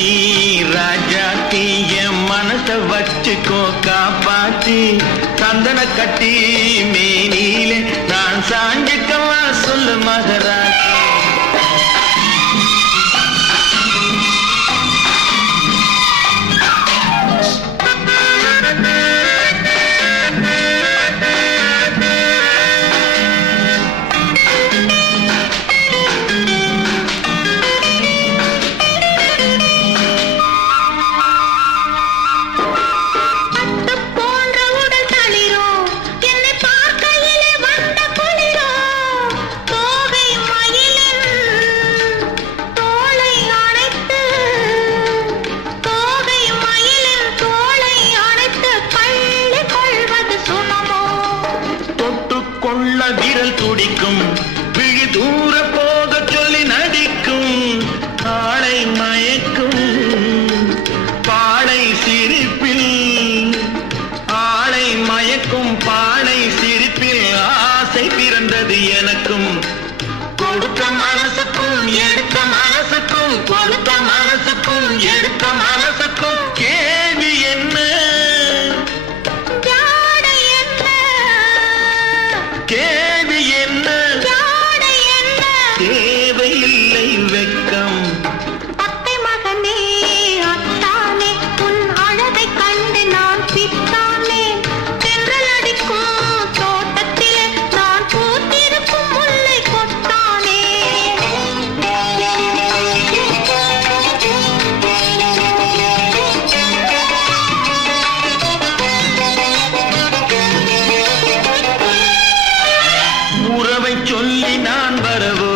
கட்டி ராஜாத்தி என் மனச வச்சுக்கோ காப்பாத்தி சந்தன கட்டி மேனியிலே நான் சாஞ்சிக்கவா சொல்லு மகராஜி. விரல் துடிக்கும் விழி தூர போக சொல்லி நடிக்கும் ஆளை மயக்கும் பாளை சிரிப்பில் ஆளை மயக்கும் பாளை சிரிப்பில் ஆசை பிறந்தது எனக்கும். கொடுத்த மனசுக்கும் எடுத்த மனசுக்கும் கொடுத்த மனசுக்கும் எடுத்த மனசுக்கும் கேள்வி என்ன தேவையில்லை வெட்கம். பத்தை மகனே அத்தானே உன் அழகை கண்டு நான் பித்தானே தென்றல் அடிக்கும் தோட்டத்திலே நான் பூத்திருக்கும் முல்லை கொத்தானே. உறவை சொல்லி நான் வரவோ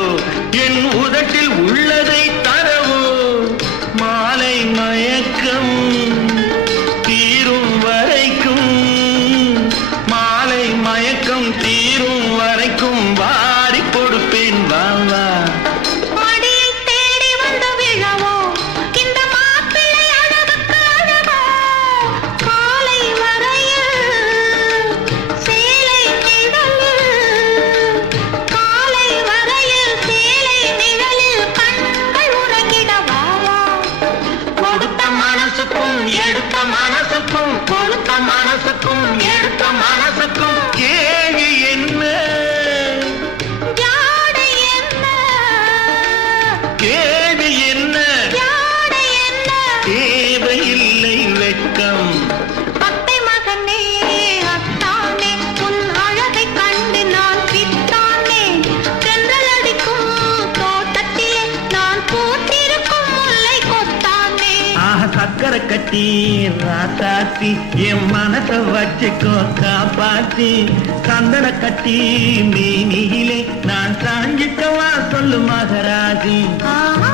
என் உதட்டில் உள்ளதை தரவோ மாலை மயக்கம் தீரும் வரைக்கும் மாலை மயக்கம் தீரும் வரைக்கும் வாரி கொடுப்பேன் வாவா. மடியை தேடி வந்து விழவோ இந்த மாப்பிள்ளை அழகுக்கு அழகோ காலை வரையில் சேலை நிழலில் காலை வரையில் சேலை நிழலில் கண்கள் உறங்கிடவாவா. கொடுத்த மனசுக்கும் எடுத்த மனசுக்கும் கொடுத்த மனசுக்கும் எடுத்த மனசுக்கும் கேள்வி என்ன ஜாடை என்ன கேள்வி என்ன ஜாடை என்ன தேவையில்லை வெட்கம். பத்தை மகனே அத்தானே உன் அழகை கண்டு நான் பித்தானே தென்றல் அடிக்கும் தோட்டத்திலே நான் பூத்திருக்கும் முல்லை கொத்தானே. சக்கரை கட்டி ராசாத்தி என் மனச வச்சுக்கோ காப்பாத்தி சந்தன கட்டி மீனியிலே நான் சாஞ்சிக்கவா சொல்லு மகராஜி. ஆஹா